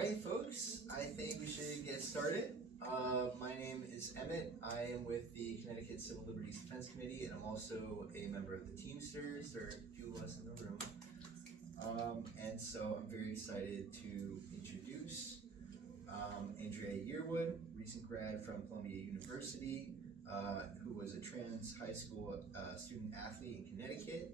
right, folks, I think we should get started. My name is Emmett. I am with the Connecticut Civil Liberties Defense Committee, and I'm also a member of the Teamsters. There are a few of us in the room. And so I'm very excited to introduce Andraya Yearwood, recent grad from Columbia University, who was a trans high school student athlete in Connecticut.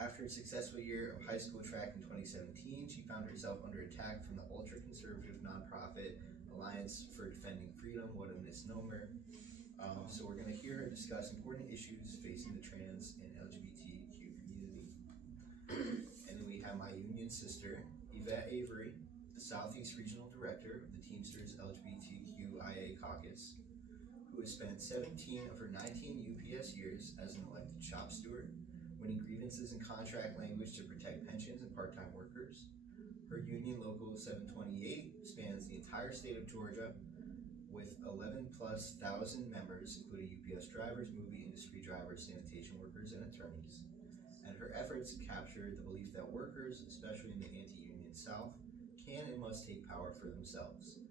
After a successful year of high school track in 2017, she found herself under attack from the ultra-conservative nonprofit Alliance for Defending Freedom. What a misnomer. So we're going to hear her discuss important issues facing the trans and LGBTQ community. And then we have my union sister, Evette Avery, the Southeast Regional Director of the Teamsters LGBTQIA Caucus, who has spent 17 of her 19 UPS years as an elected shop steward, winning grievances in contract language to protect pensions and part-time workers. Her union local 728 spans the entire state of Georgia with 11,000+ members, including UPS drivers, movie industry drivers, sanitation workers, and attorneys. And her efforts capture the belief that workers, especially in the anti-union South, can and must take power for themselves.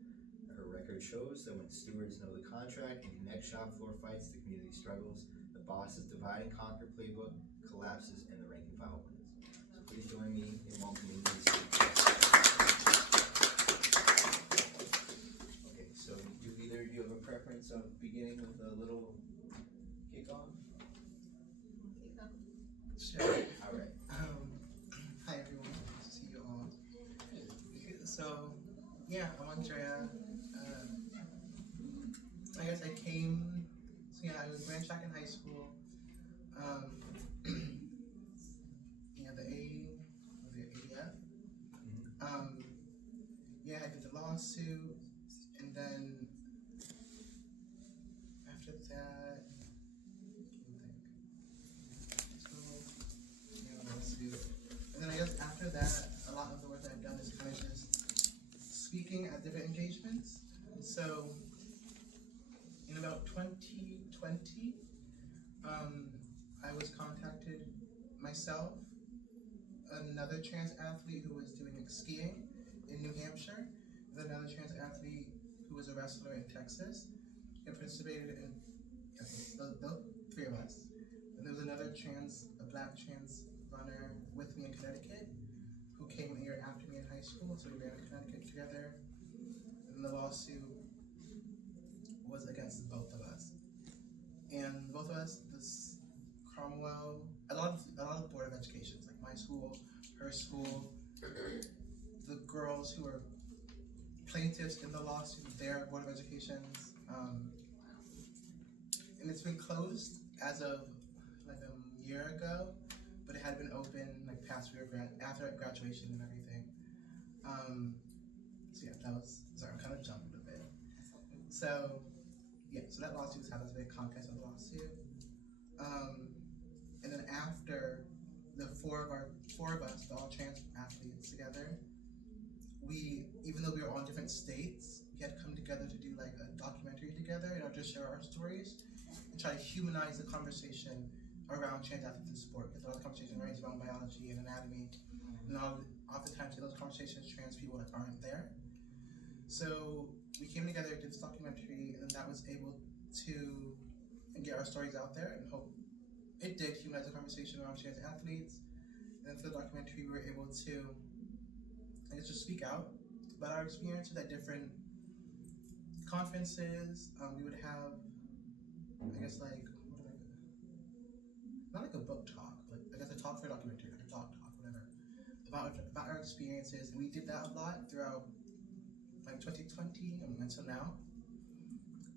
Her record shows that when stewards know the contract and connect shop floor fights to community struggles, the boss's divide and conquer playbook collapses and the rank and file wins. So please join me in welcoming these. Okay, so do either of you have a preference of beginning with a little kickoff? Sure. All right. Hi everyone, nice to see you all. So, yeah, I'm Andraya. I guess I ran track in high school. The AEF. I did the lawsuit, and then after that, lawsuit. And then I guess after that, a lot of the work that I've done is kind of just speaking at different engagements. So in about 2020, I was contacted myself, another trans athlete who was doing skiing in New Hampshire, and another trans athlete who was a wrestler in Texas, and participated in the three of us. And there was another a black trans runner with me in Connecticut who came a year after me in high school, so we ran in Connecticut together. And the lawsuit was against both of us. And both of us, this Cromwell, a lot of Board of Educations, like my school, her school, the girls who were plaintiffs in the lawsuit, their Board of Educations, and it's been closed as of like a year ago, but it had been open like after graduation and everything. Sorry, I'm kind of jumping a bit. So that lawsuit was happened, a big contest of the lawsuit. And then after the four of us, all trans athletes together, even though we were on different states, we had come together to do like a documentary together in order to share our stories and try to humanize the conversation around trans athletes in sport. Because a lot of the conversation ranges around biology and anatomy, and oftentimes in those conversations, trans people aren't there. So we came together, did this documentary, and then that was able to get our stories out there, and hope it did humanize the conversation around trans athletes. And for the documentary, we were able to, just speak out about our experiences at different conferences. We would have, not like a book talk, but a talk for a documentary, like a talk, whatever, about our experiences. And we did that a lot throughout 2020 until now.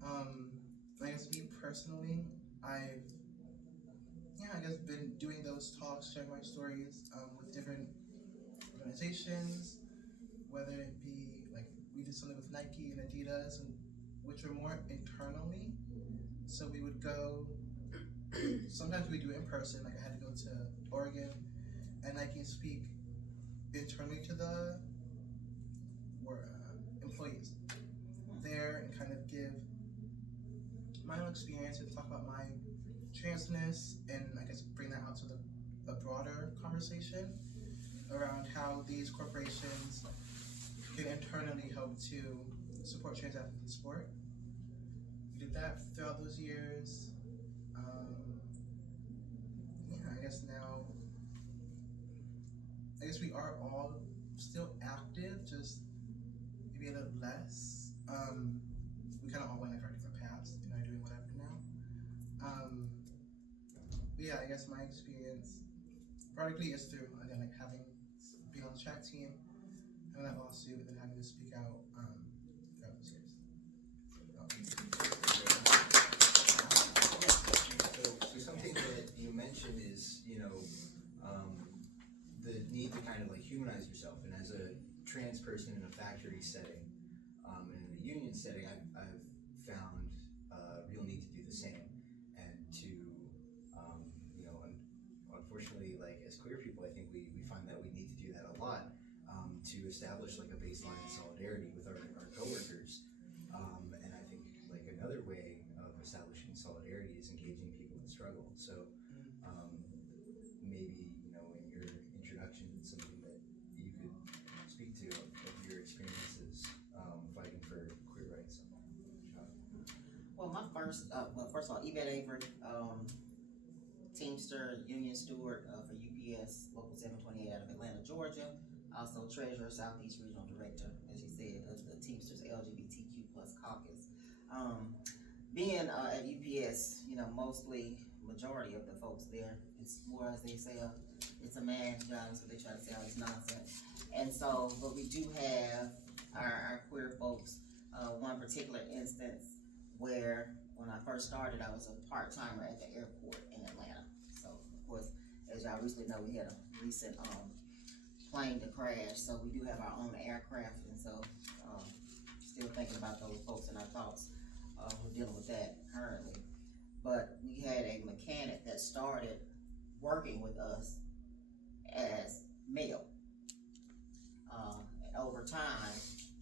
I guess me personally, I've been doing those talks, sharing my stories with different organizations, whether it be like we did something with Nike and Adidas, which were more internally. So we would go. Sometimes we do it in person. Like I had to go to Oregon, and I can speak internally to the employees there and kind of give my own experience and talk about my transness, and bring that out to a broader conversation around how these corporations can internally hope to support trans athletes in sport. We did that throughout those years. I guess now, we are all still active, just maybe a little less. We kind of all went like our different paths, doing whatever now. I guess my experience practically is through, again, like being on the track team, having that lawsuit, and then having to speak out throughout those years. So something that you mentioned is, the need to kind of like humanize yourself. And as a trans person in a factory setting, and in a union setting, I've found a real need to do the same. And to, unfortunately, like as queer people, I think we find that we need to do that a lot, to establish like a baseline of solidarity with our coworkers. And I think like another way of establishing solidarity is engaging people in struggle. So maybe, in your introduction, something that you could speak to of your experiences fighting for queer rights. Well, first of all, Evette, Teamster, Union Steward for UPS, Local 728 out of Atlanta, Georgia. Also Treasurer, Southeast Regional Director, as you said, of the Teamsters LGBTQ+ caucus. Being at UPS, mostly majority of the folks there, it's more as they say, it's a man's job, so they try to say all this nonsense. And so, but we do have our queer folks. One particular instance where when I first started, I was a part-timer at the airport in Atlanta. So, of course, as y'all recently know, we had a recent plane to crash, so we do have our own aircraft, and so still thinking about those folks in our thoughts. We're dealing with that currently. But we had a mechanic that started working with us as male. And over time,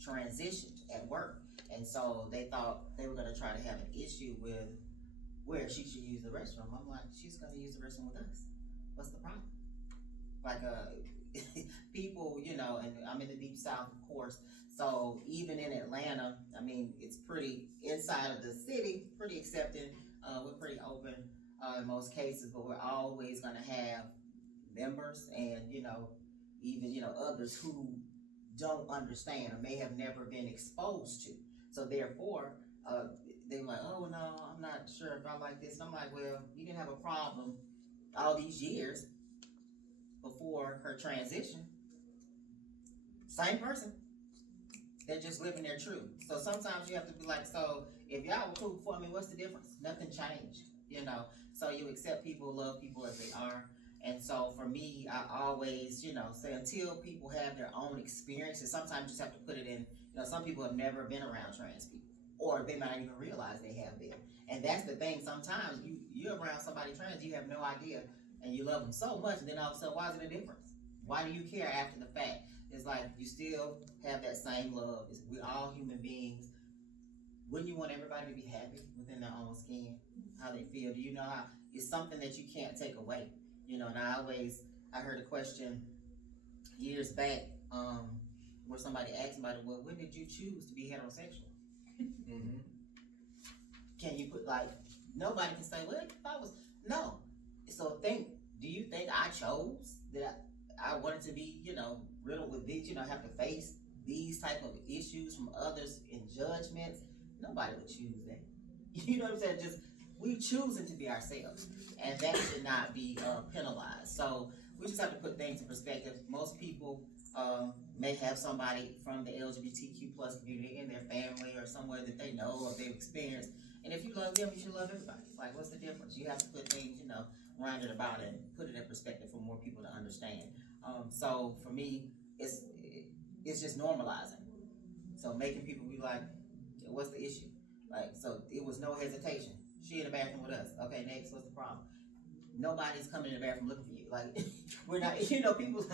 transitioned at work. And so they thought they were gonna try to have an issue with where she should use the restroom. I'm like, she's gonna use the restroom with us. What's the problem? Like, people, and I'm in the deep south, of course. So even in Atlanta, I mean, it's pretty inside of the city, pretty accepting. We're pretty open in most cases, but we're always gonna have members and, even, others who don't understand or may have never been exposed to. So therefore, they're like, oh no, I'm not sure if I like this. And I'm like, well, you didn't have a problem all these years before her transition. Same person. They're just living their truth. So sometimes you have to be like, so if y'all were cool before me, what's the difference? Nothing changed, So you accept people, love people as they are. And so for me, I always, say until people have their own experiences, sometimes you just have to put it in, some people have never been around trans people, or they might not even realize they have been. And that's the thing, sometimes you're around somebody trans, you have no idea, and you love them so much, and then all of a sudden, why is it a difference? Why do you care after the fact? It's like you still have that same love. We're all human beings. Wouldn't you want everybody to be happy within their own skin, how they feel? Do you know how it's something that you can't take away? And I heard a question years back where somebody asked somebody, well, when did you choose to be heterosexual? Mm-hmm. Can you put nobody can say, well, if I was, no. So do you think I chose that I wanted to be, riddled with these, have to face these type of issues from others in judgments? Nobody would choose that. You know what I'm saying? Just we choosing to be ourselves, and that should not be penalized. So we just have to put things in perspective. Most people may have somebody from the LGBTQ+ community in their family or somewhere that they know or they've experienced. And if you love them, you should love everybody. Like, what's the difference? You have to put things, rounded about it and put it in perspective for more people to understand. So for me, it's just normalizing. So making people be like, what's the issue? So it was no hesitation. She in the bathroom with us. Okay, next, what's the problem? Nobody's coming in the bathroom looking for you. We're not, people,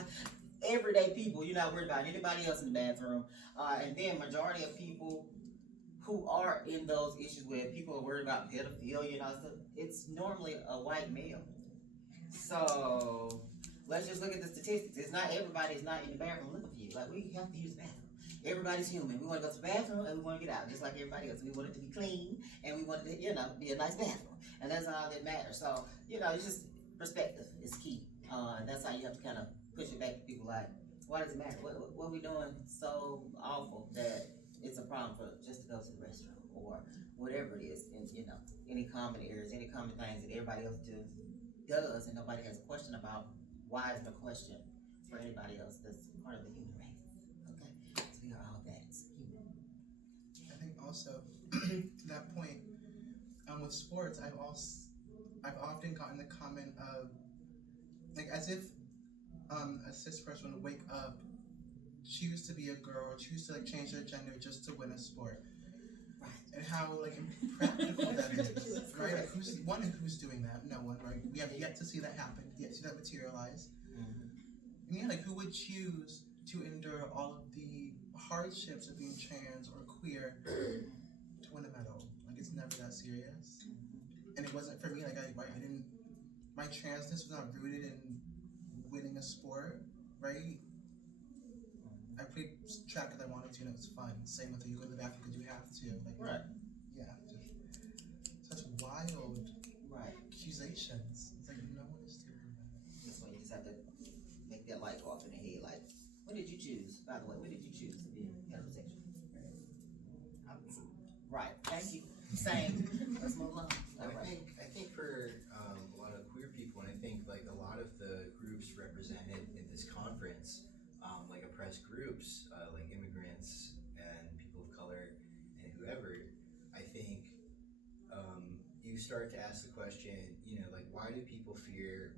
everyday people, you're not worried about anybody else in the bathroom. And then majority of people who are in those issues where people are worried about pedophilia, it's normally a white male. So let's just look at the statistics. It's not everybody's not in the bathroom looking for you. We have to use the bathroom. everybody's human. We wanna go to the bathroom and we wanna get out, just like everybody else. We want it to be clean and we want it to, be a nice bathroom. And that's all that matters. So, it's just perspective is key. That's how you have to kind of push it back to people like, why does it matter? What are we doing so awful that it's a problem for just to go to the restroom or whatever it is? And, any common areas, any common things that everybody else does and nobody has a question about, why is the question for anybody else that's part of the human race? Okay? So we are all that human. I think also, to that point, with sports, I've often gotten the comment of, like, as if a cis person would wake up, choose to be a girl, choose to change their gender just to win a sport. Right. And how impractical that is, right? Like, who's doing that? No one, right? We have yet to see that happen, yet to see that materialize. Mm-hmm. And who would choose to endure all of the hardships of being trans or queer to win a medal? It's never that serious. And it wasn't for me, my transness was not rooted in winning a sport, right? I played track because I wanted to and it was fun. Same with you go to the bathroom because you have to. Right. Yeah, just such wild accusations. It's like no one is doing that. That's why you just have to make that light go off in the head. Like, what did you choose? By the way, what did you choose to be heterosexual? Right. Thank you. Same. Let's move on. I think for a lot of queer people, and I think a lot of the groups represented in this conference, like oppressed groups, like immigrants and people of color and whoever, I think you start to ask the question, why do people fear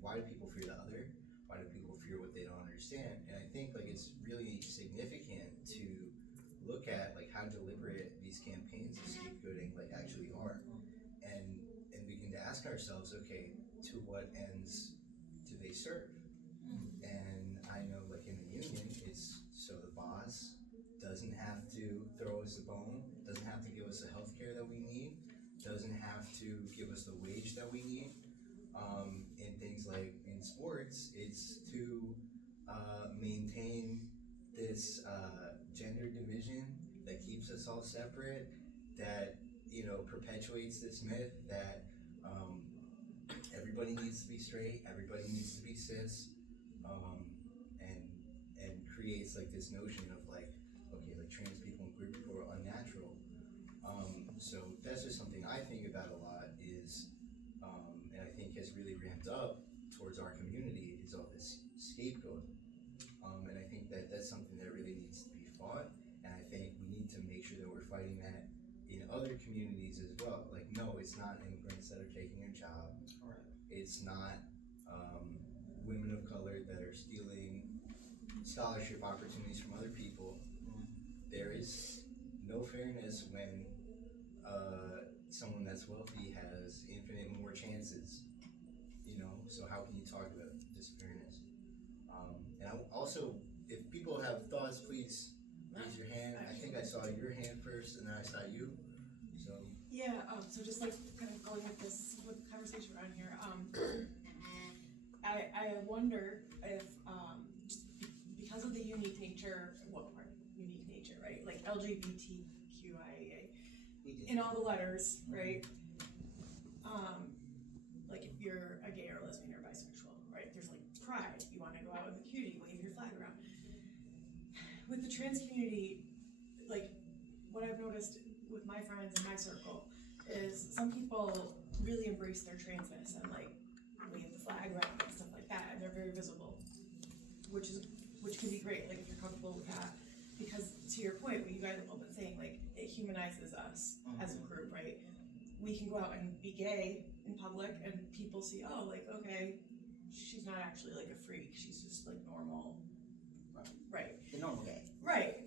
why do people fear the other? Why do people fear what they don't understand? And I think it's really significant to look at how deliberate these campaigns of scapegoating actually are, and begin to ask ourselves, okay, to what ends do they serve? And I know in the union, it's so the boss doesn't have to throw us a bone, doesn't have to give us the health care that we need, doesn't have to give us the wage that we need. In things like in sports, it's to maintain this gender division that keeps us all separate, that perpetuates this myth that everybody needs to be straight, everybody needs to be cis, and creates this notion of trans people and queer people are unnatural. So that's just something I think about a lot is, and I think has really ramped up towards our community, is all this scapegoat. And I think that that's something that really needs to be fought, and I think we need to make sure that we're fighting that in other communities as well. No, it's not immigrants that are taking a job. Right. It's not women of color that are stealing scholarship opportunities from other people. There is no fairness when someone that's wealthy has infinite more chances, so how can you talk about this fairness? And also, if people have thoughts, please raise your hand. I think I saw your hand first, and then I saw you. So yeah, so just kind of going with the conversation around here, I wonder if because of the unique nature, right? LGBTQIA in all the letters, right? If you're a gay or a lesbian or bisexual, right? There's pride. You want to go out with a cutie, wave your flag around. With the trans community, what I've noticed with my friends in my circle is some people really embrace their transness and wave the flag around and stuff like that, and they're very visible, which can be great, if you're comfortable with that, because to your point, what you guys have all been saying, it humanizes us as a group, right? We can go out and be gay in public, and people see, oh, okay, she's not actually a freak, she's just normal, right? The normal gay. Right.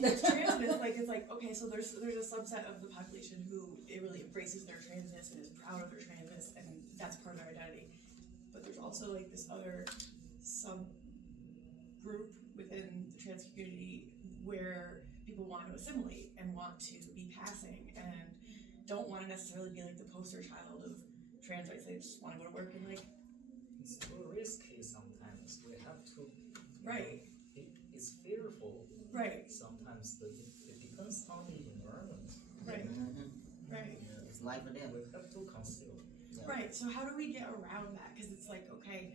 With transness, it's okay, so there's a subset of the population who it really embraces their transness and is proud of their transness, and that's part of their identity. But there's also this other subgroup within the trans community where people want to assimilate and want to be passing and don't want to necessarily be the poster child of trans rights. They just want to go to work and It's too risky sometimes. We have to Right. It's fearful. Right. Sometimes it depends on the environment. Right. Mm-hmm. Right. Yeah. It's life or death. We have to consider. Yeah. Right. So how do we get around that? Because it's like, okay,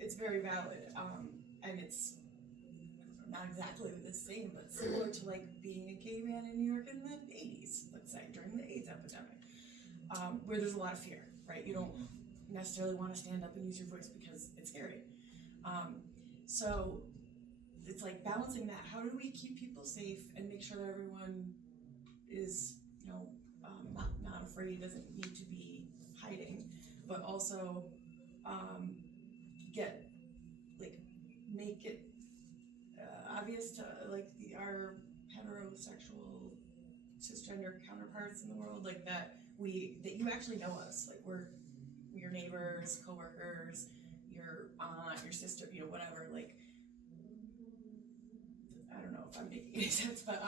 it's very valid, and it's not exactly the same, but similar to like being a gay man in New York in the 80s, let's say, during the AIDS epidemic, where there's a lot of fear, right? You don't necessarily want to stand up and use your voice because it's scary. So it's like balancing that. How do we keep people safe and make sure that everyone is, not afraid, doesn't need to be hiding, but also make it obvious to like our heterosexual cisgender counterparts in the world, like that you actually know us, like we're your neighbors, coworkers, your aunt, your sister, whatever. Like, I don't know if I'm making any sense, but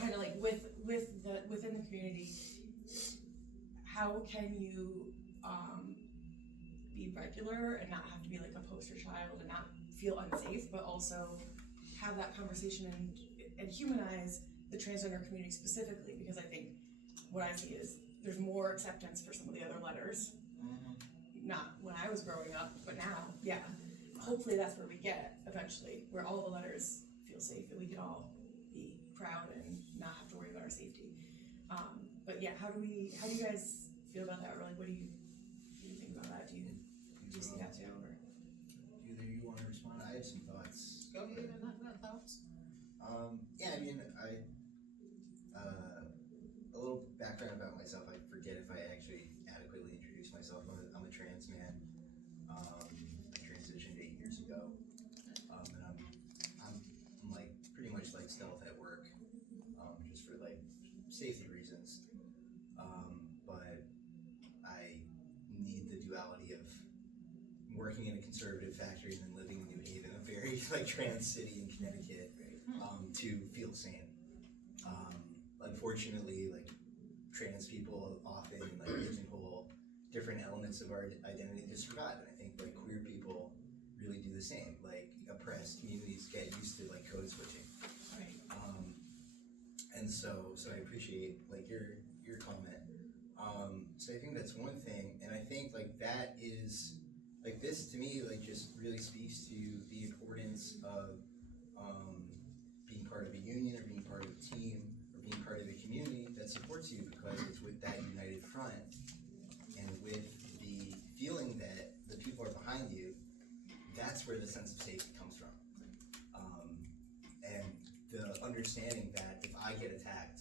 kind of like within the community, how can you be regular and not have to be like a poster child and not feel unsafe, but also have that conversation and humanize the transgender community specifically? Because I think what I see is there's more acceptance for some of the other letters. Not when I was growing up, but now, yeah. Hopefully that's where we get eventually, where all the letters feel safe and we can all be proud and not have to worry about our safety. But yeah, how do you guys feel about that? Or like, what do you think about that? Do you see that too? Or? Either you want to respond? I have some thoughts. Go ahead, not thoughts. Yeah, I mean, a little background about myself. I forget if I actually adequately introduced myself. I'm a trans man. I transitioned 8 years ago, and I'm like pretty much like stealth at work, just for like safety reasons. But I need the duality of working in a conservative factory and then living in New Haven, a very like trans city in Connecticut, to feel sane. Unfortunately, like trans people often like pigeonhole different elements of our identity to survive, and I think like queer people really do the same. Like oppressed communities get used to like code switching, Right. and so I appreciate like your comment. So I think that's one thing, and I think like that is like this to me like just really speaks to the importance of being part of a union or being part of a team or being part of a community that supports you, because it's with that united front and with the feeling that the people are behind you, that's where the sense of safety comes from. And the understanding that if I get attacked,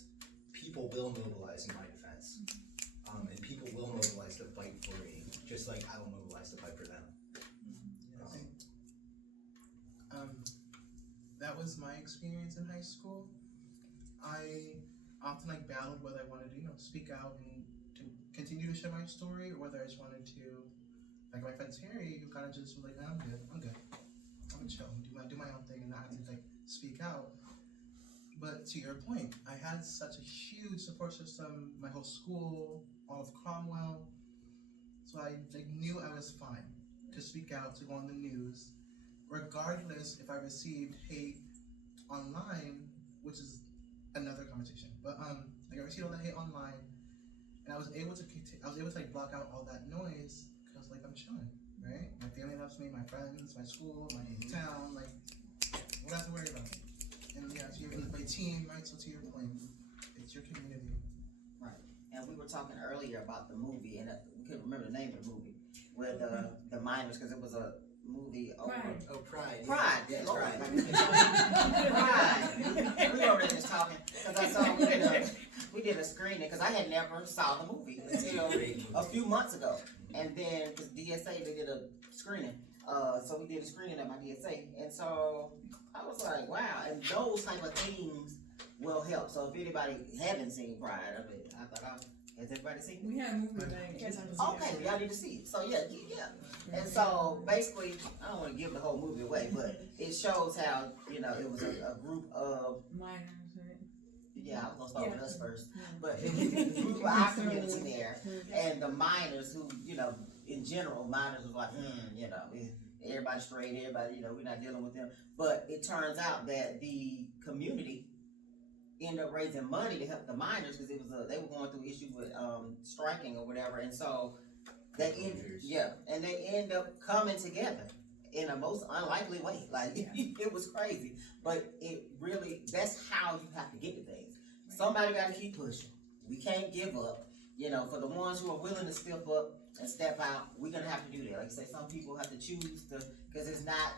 people will mobilize in my defense. And people will mobilize to fight for me, just like I will mobilize to fight for them. I think that was my experience in high school. I often like battled whether I wanted to, speak out and to continue to share my story, or whether I just wanted to, like my friend Terry, who kind of just was like, I'm good, I'm gonna chill, do my own thing and not have to like speak out. But to your point, I had such a huge support system, my whole school, all of Cromwell, so I like knew I was fine to speak out, to go on the news, regardless if I received hate online, which is another conversation. But like I received all that hate online, and I was able to like block out all that noise because like I'm chilling, right? My family loves me, my friends, my school, my town, like what do I have to worry about? And yeah, so you're in my team, right? So to your point, it's your community. Right. And we were talking earlier about the movie, and we couldn't remember the name of the movie, where the minors, because it was a movie over. Pride. Oh, Pride. Pride. Yeah, Lord, Pride. Pride. We were already just talking, because I saw we did a screening, because I had never saw the movie until a few months ago. And then, because DSA, they did a screening. So we did a screening at my DSA. And so I was like, wow. And those type of things will help. So if anybody haven't seen Pride, I thought, has everybody seen it? We had a movie today. You guys haven't seen Okay, y'all need to see it. So yeah. And so basically, I don't want to give the whole movie away, but it shows how, it was a group of, Minors, yeah, I was gonna start with us first, but it was a group of our community there, and the minors who, in general, minors was like, everybody straight, everybody, we're not dealing with them. But it turns out that the community ended up raising money to help the miners because they were going through issues with striking or whatever, and so they end up coming together in a most unlikely way. Like it was crazy, but it really that's how you have to get to things. Somebody got to keep pushing. We can't give up. For the ones who are willing to step up and step out, we're gonna have to do that. Like I say, some people have to choose to because it's not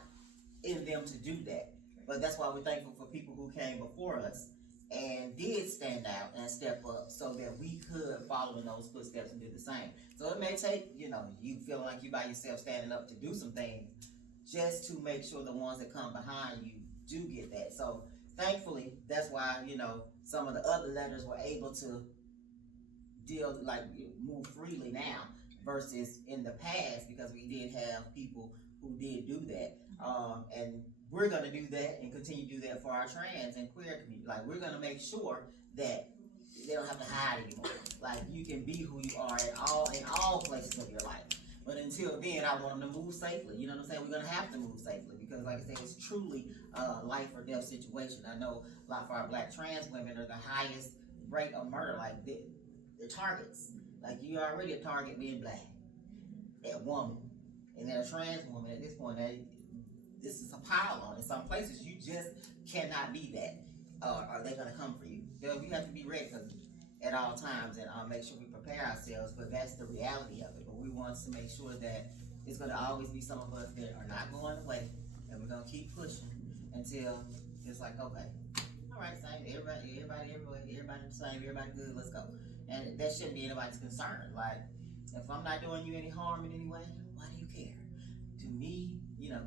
in them to do that. But that's why we're thankful for people who came before us and did stand out and step up so that we could follow in those footsteps and do the same. So it may take, you feeling like you by yourself standing up to do some things just to make sure the ones that come behind you do get that. So thankfully, that's why, some of the other letters were able to move freely now versus in the past because we did have people who did do that. And we're gonna do that and continue to do that for our trans and queer community. Like we're gonna make sure that they don't have to hide anymore. Like you can be who you are in all places of your life. But until then, I want them to move safely. You know what I'm saying? We're gonna have to move safely because, like I said, it's truly a life or death situation. I know a lot of our black trans women are the highest rate of murder. Like they're targets. Like you're already a target being black, that woman, and then a trans woman at this point. This is a pile on. In some places, you just cannot be that. Are they gonna come for you? We have to be ready at all times and make sure we prepare ourselves. But that's the reality of it. But we want to make sure that it's gonna always be some of us that are not going away, and we're gonna keep pushing until it's like, okay, all right, same. Everybody everywhere. Everybody the same. Everybody good. Let's go. And that shouldn't be anybody's concern. Like, if I'm not doing you any harm in any way, why do you care? To me,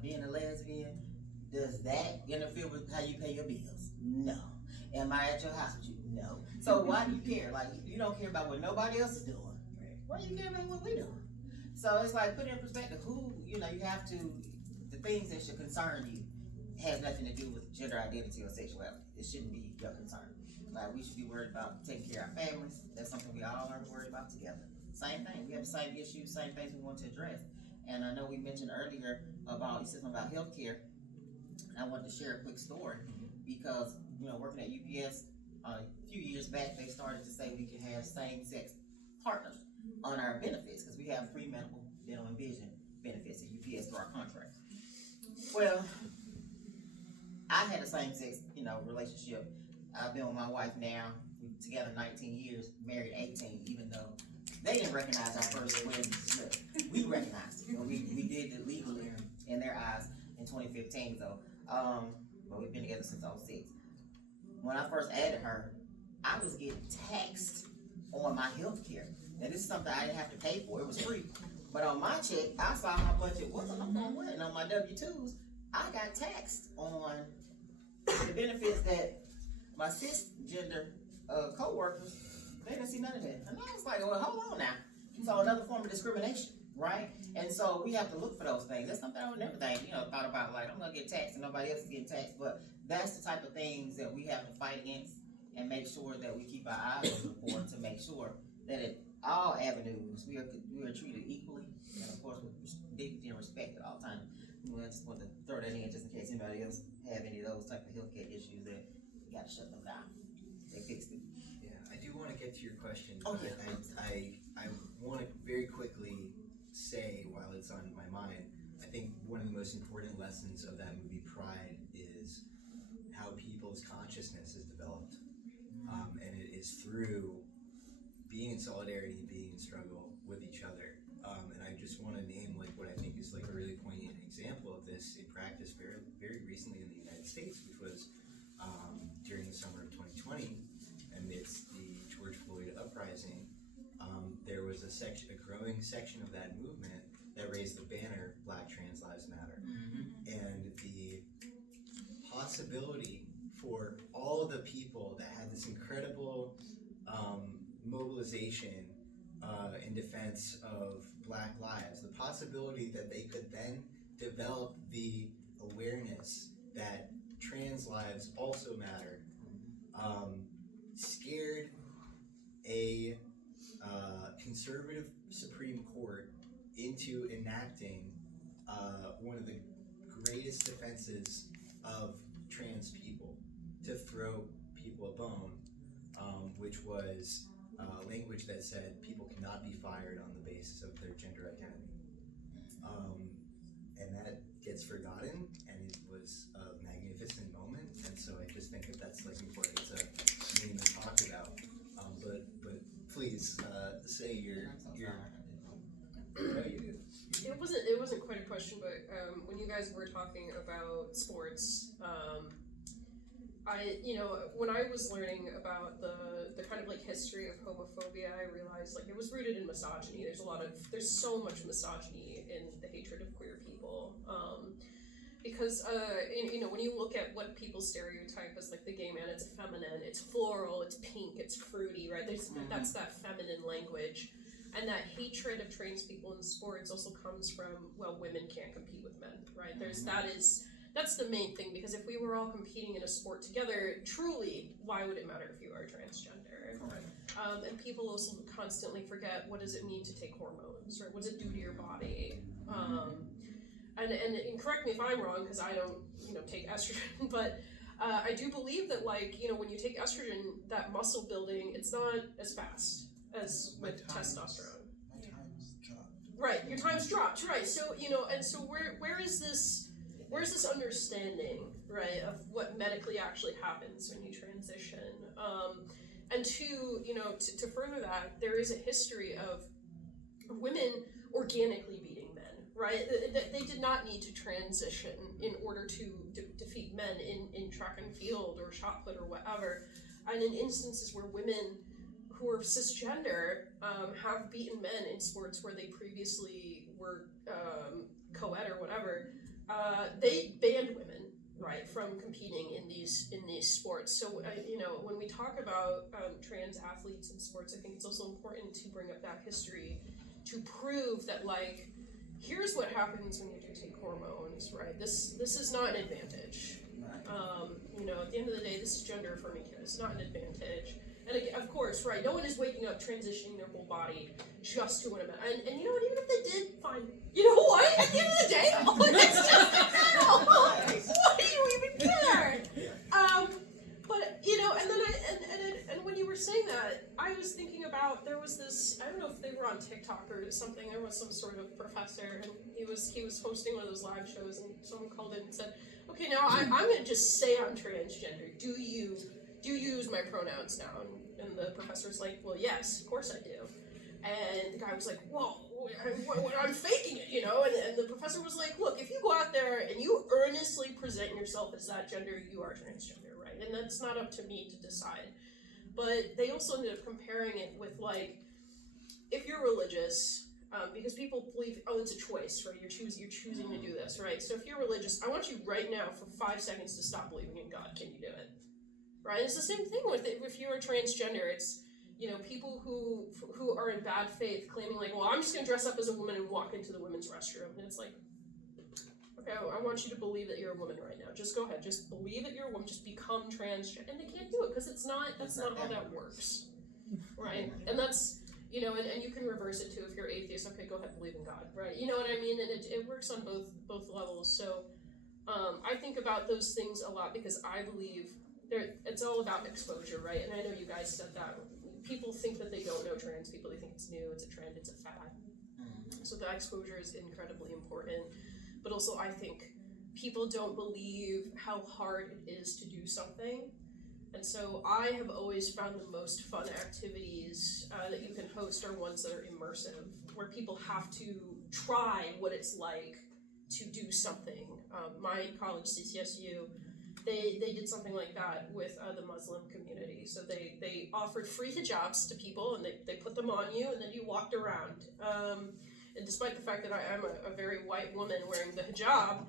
being a lesbian, does that interfere with how you pay your bills? No. Am I at your house with you? No. So why do you care? Like, you don't care about what nobody else is doing. Why do you care about what we're doing? So it's like, put it in perspective. You have to, the things that should concern you has nothing to do with gender identity or sexuality. It shouldn't be your concern. Like, we should be worried about taking care of our families. That's something we all are worried about together. Same thing. We have the same issues, same things we want to address. And I know we mentioned earlier about healthcare. And I wanted to share a quick story because, working at UPS a few years back, they started to say we can have same-sex partners on our benefits because we have free medical, dental, and vision benefits at UPS through our contract. Well, I had a same-sex, relationship. I've been with my wife now. We've been together 19 years, married 18, even though they didn't recognize our first wedding slip. We recognized it. We did it legally in their eyes in 2015, though. But we've been together since 2006. When I first added her, I was getting taxed on my health care. Now, this is something I didn't have to pay for. It was free. But on my check, I saw how much it was. I'm going, what? And on my W-2s, I got taxed on the benefits that my cisgender co-workers, they didn't see none of that. And I was like, well, hold on now. So another form of discrimination, right? And so we have to look for those things. That's something I would never thought about, like, I'm gonna get taxed and nobody else is getting taxed. But that's the type of things that we have to fight against and make sure that we keep our eyes open for to make sure that at all avenues we are treated equally and of course with dignity and respect at all times. I just want to throw that in just in case anybody else have any of those type of healthcare issues that you gotta shut them down. They fixed it. Yeah, I do want to get to your question. Oh, yeah. I want to very quickly say, while it's on my mind, I think one of the most important lessons of that movie Pride is how people's consciousness is developed. And it is through being in solidarity and being in struggle with each other. And I just want to name what I think is a really poignant example of this in practice very, very recently in the United States, which was during the summer of 2020, amidst the George Floyd uprising. There was a growing section of that movement that raised the banner Black Trans Lives Matter. And the possibility for all of the people that had this incredible mobilization in defense of Black lives, the possibility that they could then develop the awareness that trans lives also matter, scared a conservative Supreme Court into enacting one of the greatest defenses of trans people to throw people a bone, which was language that said people cannot be fired on the basis of their gender identity. And that gets forgotten, and it was a magnificent moment, and so I just think that that's like important to name and talk about. But please say your. No, you do. It wasn't quite a question, but when you guys were talking about sports, when I was learning about the kind of like history of homophobia, I realized like it was rooted in misogyny. There's so much misogyny in the hatred of queer people. Because when you look at what people stereotype as like the gay man, it's feminine, it's floral, it's pink, it's fruity, right? That's that feminine language. And that hatred of trans people in sports also comes from, well, women can't compete with men, right? That's the main thing, because if we were all competing in a sport together, truly, why would it matter if you are transgender? And people also constantly forget, what does it mean to take hormones, right? What does it do to your body? And correct me if I'm wrong, because I don't, take estrogen, but I do believe that, when you take estrogen, that muscle building, it's not as fast as with testosterone. My time's dropped. Right, your time's dropped, right. So, and so where is this understanding, right, of what medically actually happens when you transition? And to further that, there is a history of women organically beating men, right? They did not need to transition in order to defeat men in track and field or shot put or whatever. And in instances where women who are cisgender have beaten men in sports where they previously were co-ed or whatever, they banned women, right, from competing in these sports. So when we talk about trans athletes in sports, I think it's also important to bring up that history to prove that, here's what happens when you do take hormones, right? This is not an advantage. At the end of the day, this is gender affirming care. It's not an advantage. And again, of course, right, no one is waking up transitioning their whole body just to win a medal. And you know what, even if they did, fine. You know what? At the end of the day, it's just a medal. Why do you even care? But and when you were saying that, I was thinking about, there was this, I don't know if they were on TikTok or something, there was some sort of professor, and he was hosting one of those live shows, and someone called in and said, okay, now I'm gonna just say I'm transgender. Do you use my pronouns now? And the professor's like, well, yes, of course I do. And the guy was like, whoa, I'm faking it, And the professor was like, look, if you go out there and you earnestly present yourself as that gender, you are transgender, right? And that's not up to me to decide. But they also ended up comparing it with, if you're religious, because people believe, it's a choice, right? You're choosing to do this, right? So if you're religious, I want you right now for 5 seconds to stop believing in God. Can you do it? Right? It's the same thing with it. If you're a transgender, it's, people who are in bad faith claiming I'm just going to dress up as a woman and walk into the women's restroom. And it's like, okay, I want you to believe that you're a woman right now. Just go ahead. Just believe that you're a woman. Just become transgender. And they can't do it because that's not how that works. Right? And that's, and you can reverse it too if you're atheist. Okay, go ahead, believe in God. Right? You know what I mean? And it works on both levels. So I think about those things a lot because I believe it's all about exposure, right? And I know you guys said that. People think that they don't know trans people. They think it's new, it's a trend, it's a fad. So that exposure is incredibly important. But also I think people don't believe how hard it is to do something. And so I have always found the most fun activities that you can host are ones that are immersive, where people have to try what it's like to do something. My college, CCSU, they did something like that with the Muslim community. So they offered free hijabs to people, and they put them on you, and then you walked around. And despite the fact that I am a very white woman wearing the hijab,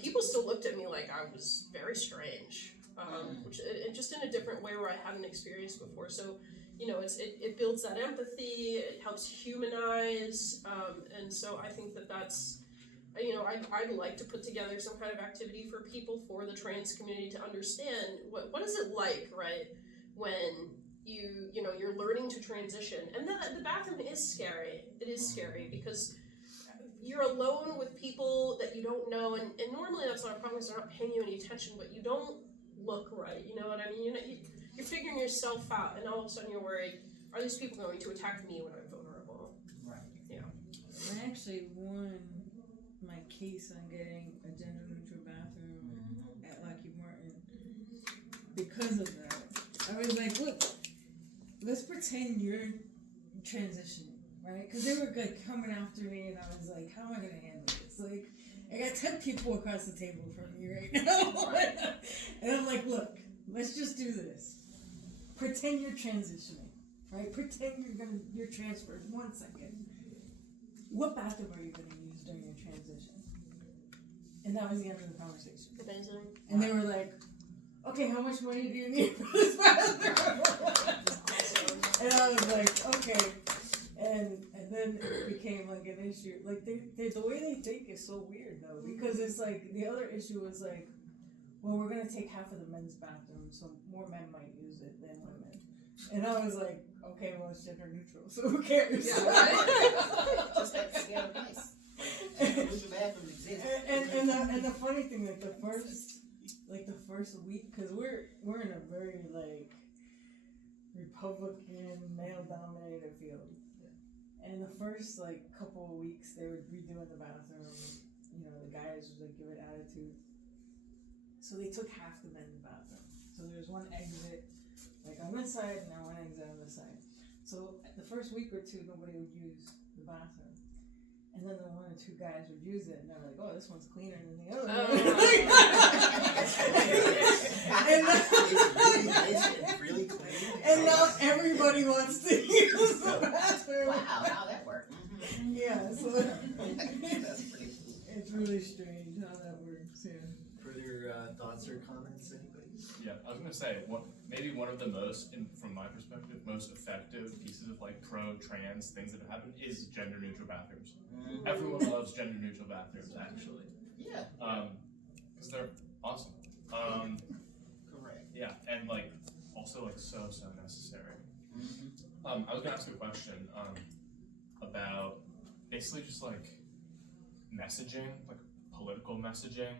people still looked at me like I was very strange, which just in a different way where I hadn't experienced before. So, it builds that empathy, it helps humanize, and so I think that's, I'd like to put together some kind of activity for people, for the trans community to understand what is it like, right, when you're learning to transition. And the bathroom is scary. It is scary because you're alone with people that you don't know, and normally that's not a problem because they're not paying you any attention, but you don't look right, you know what I mean? You're figuring yourself out, and all of a sudden you're worried, are these people going to attack me when I'm vulnerable? Right. I actually won my case on getting a gender neutral bathroom at Lockheed Martin because of that. I was like, look, let's pretend you're transitioning, right? Because they were like coming after me, and I was like, how am I gonna handle this? Like, I got 10 people across the table from me right now, and I'm like, look, let's just do this. Pretend you're transitioning, right? Pretend you're transferred. 1 second. What bathroom are you gonna use during your transition? And that was the end of the conversation. Amazing. And they were like, okay, how much money do you need for this bathroom? And I was like, okay. And then it became like an issue. Like the way they think is so weird though, because it's like the other issue was like, well, we're gonna take half of the men's bathroom, so more men might use it than women. And I was like, okay, well, it's gender neutral, so who cares? Yeah, right. Just have to get a place. Use your bathroom exists. And the funny thing, like the first week, because we're in a very like Republican male dominated field, and the first like couple of weeks they were redoing the bathroom. You know, the guys would like give it attitude, so they took half the men's bathroom. So there's one exit like on this side and now one exit on this side. So the first week or two nobody would use the bathroom. And then the 1 or 2 guys would use it, and they're like, "Oh, this one's cleaner than the other." Really clean. And now everybody wants to use the bathroom. Wow, how that worked. Yeah, so That's pretty cool. it's really strange how that works. Yeah. Further thoughts or comments, anybody? Yeah, I was gonna say maybe one of the most, from my perspective, most effective pieces of like pro-trans things that have happened is gender neutral bathrooms. Everyone loves gender neutral bathrooms, actually. Yeah. Because they're awesome. Correct. Yeah, and like also like so necessary. I was gonna ask a question about basically just like messaging, like political messaging.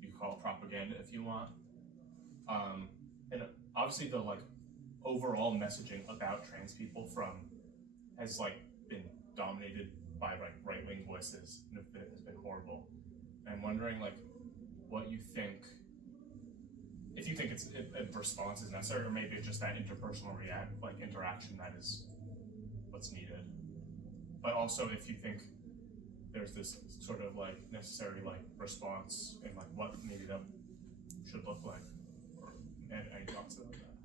You can call it propaganda if you want. And obviously the like overall messaging about trans people has like been dominated by like right-wing voices, and it has been horrible. And I'm wondering like what you think, if you think a response is necessary, or maybe it's just that interpersonal interaction that is what's needed. But also if you think there's this sort of like necessary like response and like what maybe that should look like, or any thoughts about that?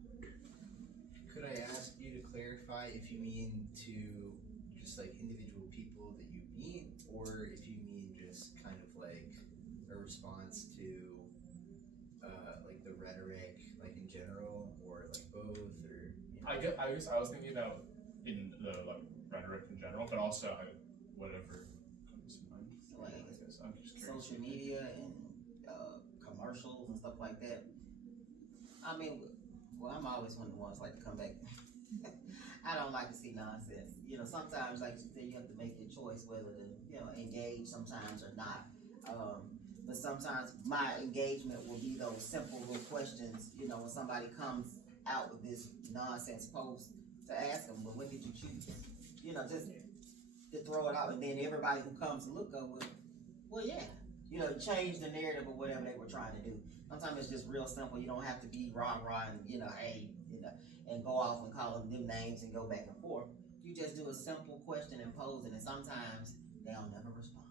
Could I ask you to clarify if you mean to just like individual people that you meet, or if you mean just kind of like a response to like the rhetoric, like in general, or like both, or you know? I guess I was thinking about in the like rhetoric in general, but also whatever comes to mind. Like, I guess I'm just curious. social media and commercials and stuff like that. I mean, well, I'm always one of the ones like to come back. I don't like to see nonsense. You know, sometimes, like you said, you have to make your choice whether to, engage sometimes or not. But sometimes my engagement will be those simple little questions, when somebody comes out with this nonsense post, to ask them, well, what did you choose? Just to throw it out, and then everybody who comes to look up with, well, yeah, change the narrative or whatever they were trying to do. Sometimes it's just real simple. You don't have to be rah and hey, and go off and call them names and go back and forth. You just do a simple question and pose it, and sometimes they'll never respond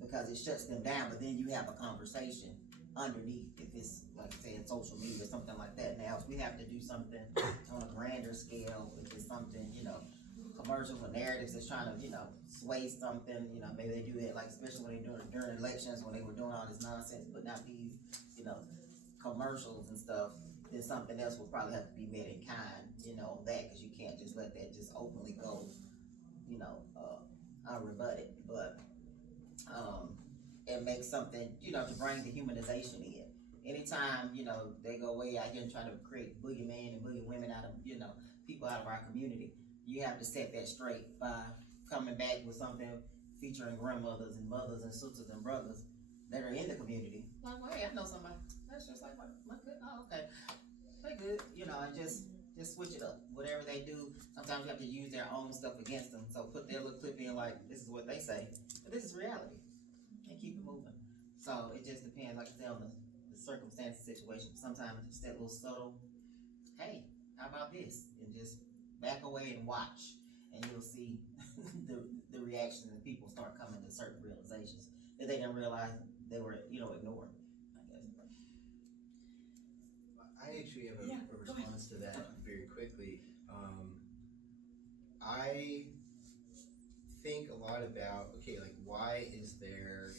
because it shuts them down. But then you have a conversation underneath, if it's like saying social media or something like that. Now, if we have to do something on a grander scale, if it's something, commercials or narratives that's trying to, sway something, maybe they do that, like especially when they do it during elections, when they were doing all this nonsense, putting out these, commercials and stuff, then something else will probably have to be met in kind, that, because you can't just let that just openly go, unrebutted. But it makes something, to bring the humanization in. Anytime, they go way out here and try to create boogeyman and boogie women out of, people out of our community, you have to set that straight by coming back with something featuring grandmothers and mothers and sisters and brothers that are in the community. Like, well, hey, I know somebody. That's just like, my good. Oh, okay. They good, you know, and just switch it up. Whatever they do, sometimes you have to use their own stuff against them. So put their little clip in, like, this is what they say, but this is reality, and keep it moving. So it just depends, like I said, on the circumstance, situation. Sometimes it's just that little subtle, hey, how about this? And just back away and watch, and you'll see the reaction that people start coming to certain realizations that they didn't realize they were, ignored, I guess. I actually have Yeah, a go ahead. response to that very quickly. I think a lot about, okay, like, why is there,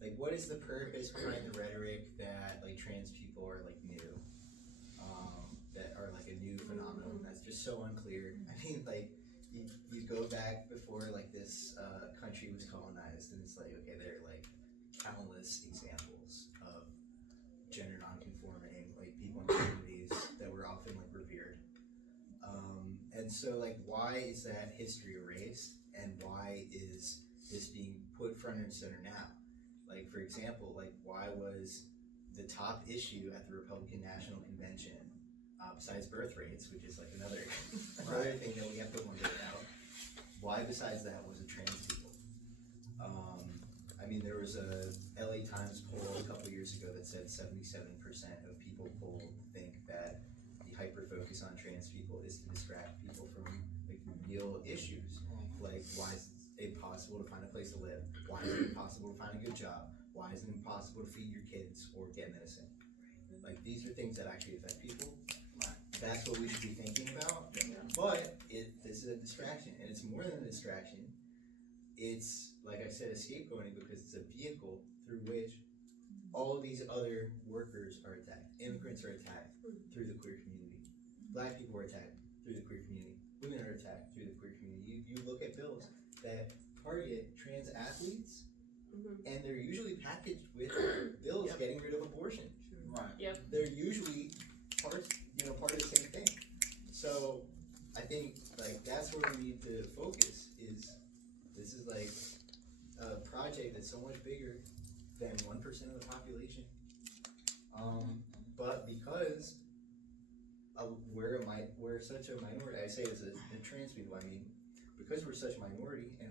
like, what is the purpose behind the rhetoric that, like, trans people are, like, new? That are, like, a new phenomenon that's just so unclear. I mean, like, you go back before, like, this country was colonized, and it's like, okay, there are, like, countless examples of gender non-conforming, like, people in communities that were often, like, revered. And so, like, why is that history erased, and why is this being put front and center now? Like, for example, like, why was the top issue at the Republican National Convention, besides birth rates, which is, like, another thing that we have to wonder about, why besides that was it trans people? I mean, there was a LA Times poll a couple years ago that said 77% of people polled think that the hyper-focus on trans people is to distract people from, like, real issues. Like, why is it impossible to find a place to live? Why is it impossible to find a good job? Why is it impossible to feed your kids or get medicine? Like, these are things that actually affect people. That's what we should be thinking about. But this is a distraction, and it's more than a distraction. It's, like I said, a scapegoating, because it's a vehicle through which all of these other workers are attacked. Immigrants are attacked through the queer community. Black people are attacked through the queer community. Women are attacked through the queer community. You look at bills that target trans athletes, and they're usually packaged with bills getting rid of abortion. Right. Yep. They're usually part of the same thing. So I think, like, that's where we need to focus. This is like a project that's so much bigger than 1% of the population. But because we're such a minority, I say as a trans people, I mean, because we're such a minority, and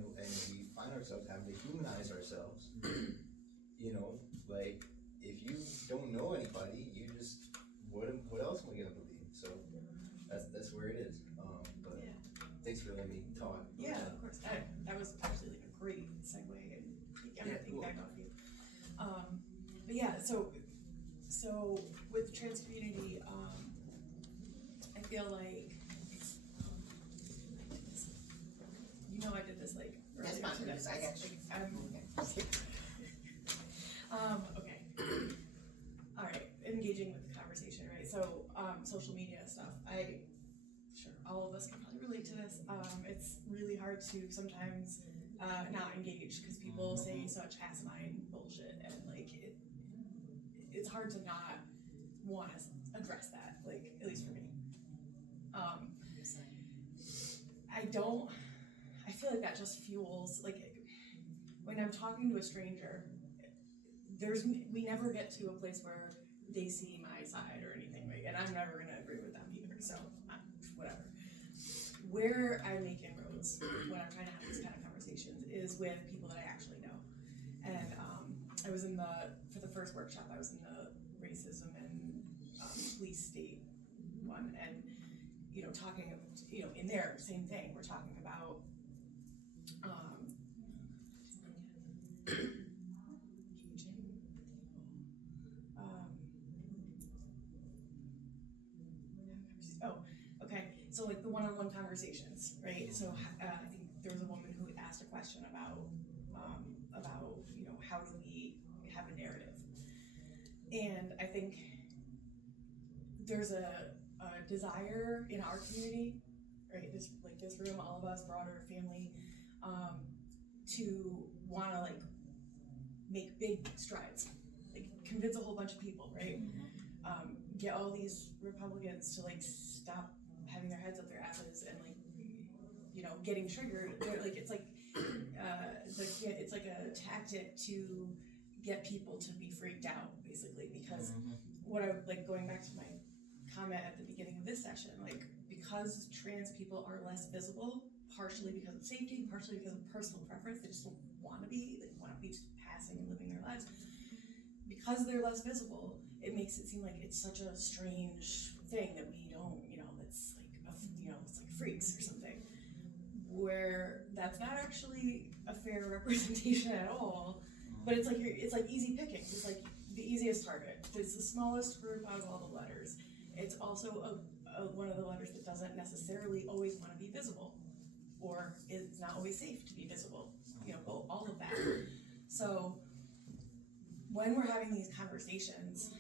we find ourselves having to humanize ourselves, like, if you don't know anybody, you just, what else am I gonna believe? So that's where it is. But thanks for letting me talk. Yeah, of course. That was actually like a great segue, and I'm gonna think back off you. But yeah, so with the trans community, I feel like, I did this like That's earlier fine, today. I got you. Okay. All right. Engaging with the conversation, right? So, social media stuff. Sure, all of us can probably relate to this. It's really hard to sometimes not engage, because people say such asinine bullshit, and like it's hard to not want to address that. Like, at least for me. I feel like that just fuels, like, when I'm talking to a stranger, we never get to a place where they see my side or anything, right? And I'm never gonna agree with them either, so whatever. Where I make inroads when I'm trying to have these kind of conversations is with people that I actually know. And I was for the first workshop, I was in the racism and police state one, and talking, in there, same thing, we're talking about so like the one-on-one conversations, right? So I think there was a woman who asked a question about how do we have a narrative, and I think there's a desire in our community, right? This room, all of us, broader family, to want to like make big strides, like convince a whole bunch of people, right? Get all these Republicans to like stop having their heads up their asses and like getting triggered. It's like it's like a tactic to get people to be freaked out, basically, because what I like going back to my comment at the beginning of this session, like because trans people are less visible, partially because of safety, partially because of personal preference, they just don't want to be, they want to be just passing and living their lives. Because they're less visible, it makes it seem like it's such a strange thing that we don't, that's like, it's like freaks or something. Where that's not actually a fair representation at all, but it's like easy pickings. It's like the easiest target. It's the smallest group out of all the letters. It's also one of the letters that doesn't necessarily always want to be visible, or is not always safe to be visible. All of that. So when we're having these conversations,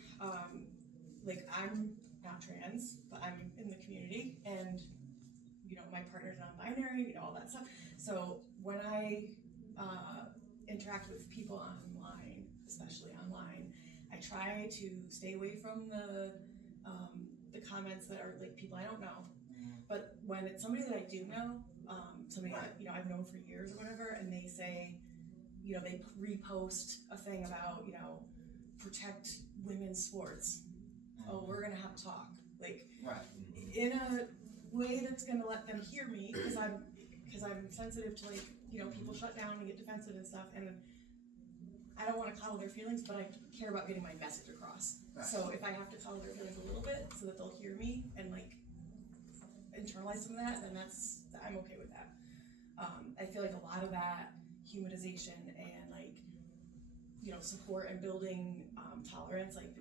like I'm not trans, but I'm in the community, and my partner's non-binary, all that stuff. So when I interact with people online, especially online, I try to stay away from the comments that are like people I don't know. But when it's somebody that I do know, somebody that I've known for years or whatever, and they say, they repost a thing about protect women's sports. Oh, we're gonna have a talk, like in a way that's gonna let them hear me, because I'm sensitive to like people shut down and get defensive and stuff, and I don't want to coddle their feelings, but I care about getting my message across. So if I have to coddle their feelings a little bit so that they'll hear me and like internalize some of that, then I'm okay with that. I feel like a lot of that humanization and like support and building tolerance, like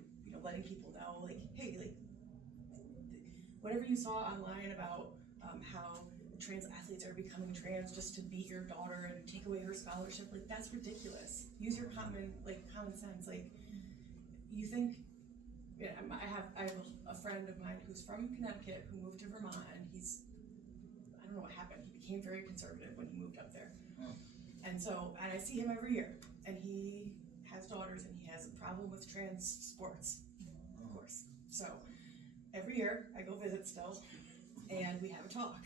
letting people know like, hey, like whatever you saw online about how trans athletes are becoming trans just to beat your daughter and take away her scholarship, like that's ridiculous. Use your common sense. Like you think, I have a friend of mine who's from Connecticut who moved to Vermont, and I don't know what happened, he became very conservative when he moved up there. And I see him every year, and he has daughters, and he has a problem with trans sports, of course. So every year I go visit still, and we have a talk.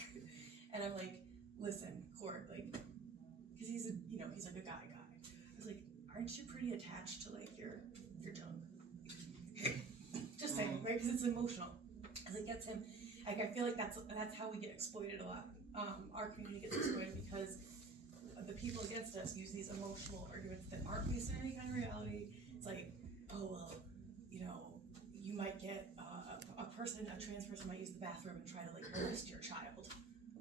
And I'm like, listen, Court, like, because he's like a guy. I was like, aren't you pretty attached to like your junk? Just saying, right? Because it's emotional. As it gets him, like I feel like that's how we get exploited a lot. Our community gets exploited because the people against us use these emotional arguments that aren't based on any kind of reality. It's like, oh well, you might get a trans person might use the bathroom and try to like molest your child.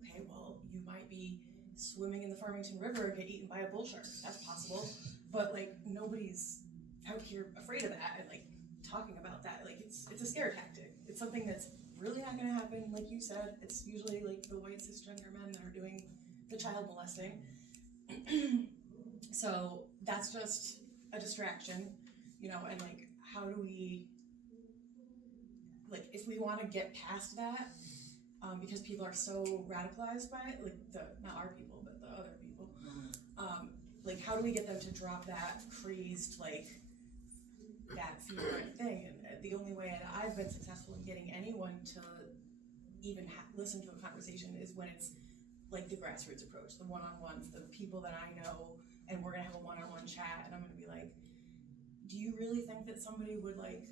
Okay, well, you might be swimming in the Farmington River and get eaten by a bull shark. That's possible, but like nobody's out here afraid of that and like talking about that. Like it's a scare tactic. It's something that's really not going to happen. Like you said, it's usually like the white cisgender men that are doing the child molesting. So that's just a distraction, and like how do we, like if we want to get past that, because people are so radicalized by it, like not our people but the other people, like how do we get them to drop that crazed like that fear thing? And the only way that I've been successful in getting anyone to even listen to a conversation is when it's like the grassroots approach, the one-on-ones, the people that I know, and we're gonna have a one-on-one chat, and I'm gonna be like, do you really think that somebody would like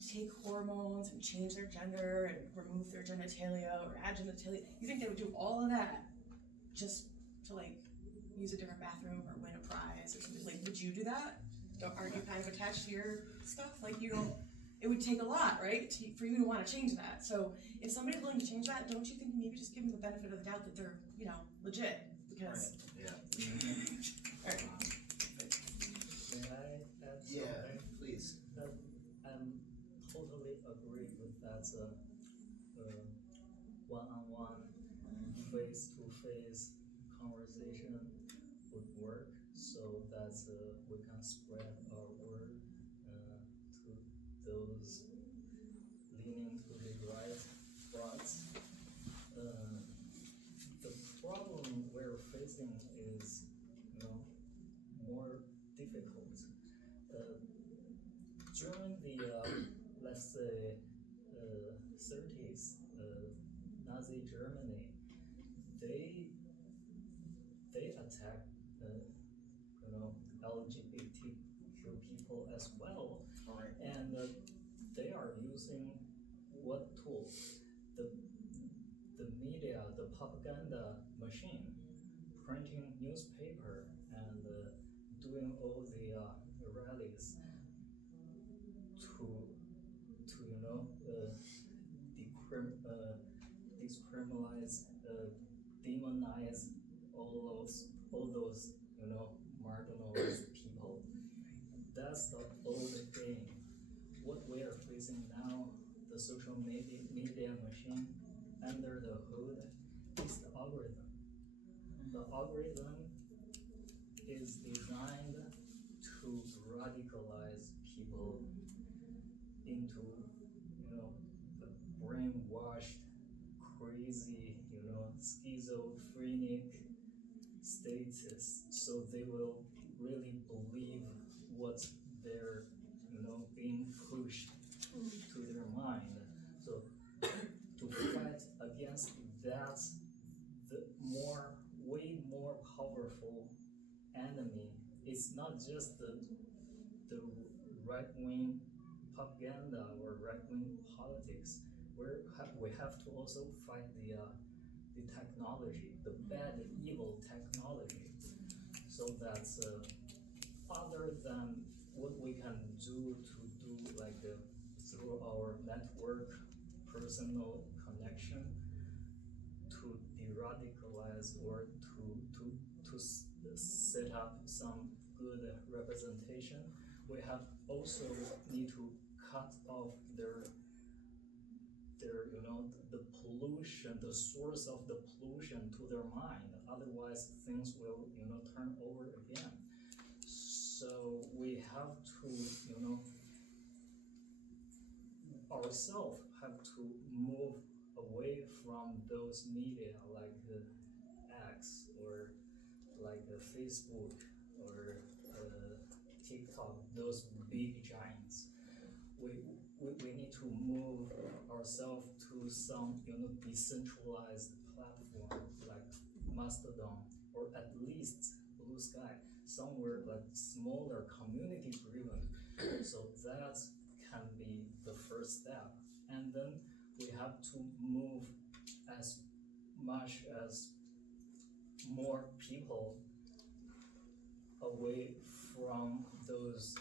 take hormones and change their gender and remove their genitalia or add genitalia? You think they would do all of that just to like use a different bathroom or win a prize or something? Like, would you do that? Aren't you kind of attached to your stuff? Like, it would take a lot, right, for you to want to change that. So if somebody's willing to change that, don't you think maybe just give them the benefit of the doubt that they're, legit? Because all right. May I add something? Yeah, please. I'm totally agree with that one-on-one, face-to-face conversation would work so that we can spread our word to those leaning to the right front. The problem we're facing is, more difficult. During the let's say 30s, Nazi Germany, they they attack LGBTQ people as well, and they are using what tool? The media, the propaganda machine, printing newspaper and doing all the rallies to decriminalize, demonize all those marginalized people. That's the old game. What we are facing now, the social media machine under the hood is the algorithm. The algorithm is designed to radicalize people into the brainwashed, crazy, schizophrenic status, so they will really believe what they're being pushed to their mind. So to fight against that, the way more powerful enemy is not just the right-wing propaganda or right-wing politics. We have to also fight the technology, the bad, evil technology, so that other than what we can do to do through our network, personal connection, to de-radicalize or to set up some good representation, we have also need to cut off their the pollution, the source of the pollution to their mind. Otherwise, things will turn over again. So we have to ourselves have to move away from those media like X or like Facebook or TikTok, those big giants. We need to move ourselves to some decentralized platform like Mastodon or at least Blue Sky, somewhere like smaller, community driven. So that can be the first step, and then we have to move as much as more people away from those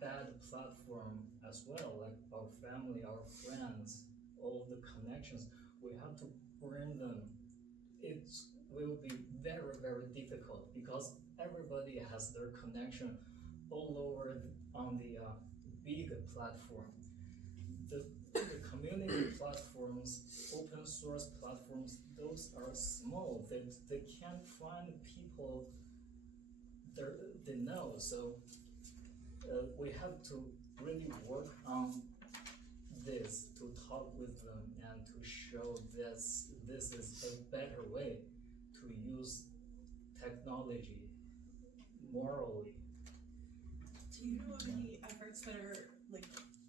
bad platform as well, like our family, our friends, all the connections. We have to bring them. It will be very, very difficult because everybody has their connection all over on the big platform. The community platforms, open source platforms, those are small. They can't find people they know. So we have to really work on this, to talk with them and to show this is a better way to use technology morally. Do you know of any efforts that are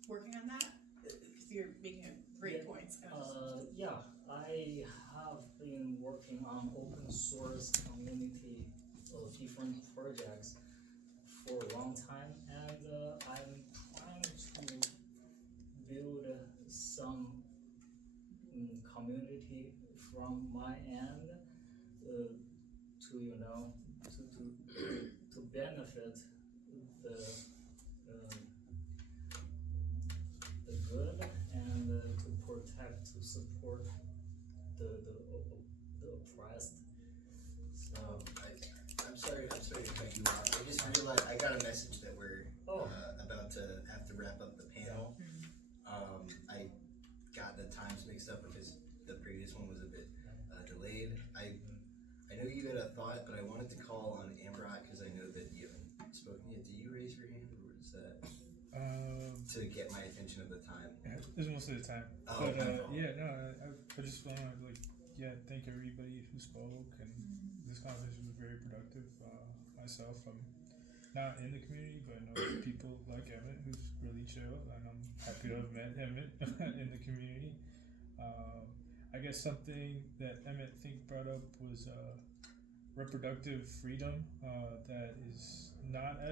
working on that? Because you're making great points. Yeah, I have been working on open source community different projects for a long time, and I'm trying to build some community from my end to benefit the good and to protect, to support the oppressed. So I'm sorry to cut you off. I just realized I got a message that we're about to have to wrap up the panel. I got the times mixed up because the previous one was a bit delayed. I know you had a thought, but I wanted to call on Andraya because I know that you haven't spoken yet. Did you raise your hand, or was that to get my attention at the time? Yeah, it was most of the time. Oh, But I just want to thank everybody who spoke, and this conversation was very productive. Myself, I'm not in the community, but I know people like Evette who's really chill, and I'm happy to have met Evette in the community. I guess something that Emmett brought up was reproductive freedom that is not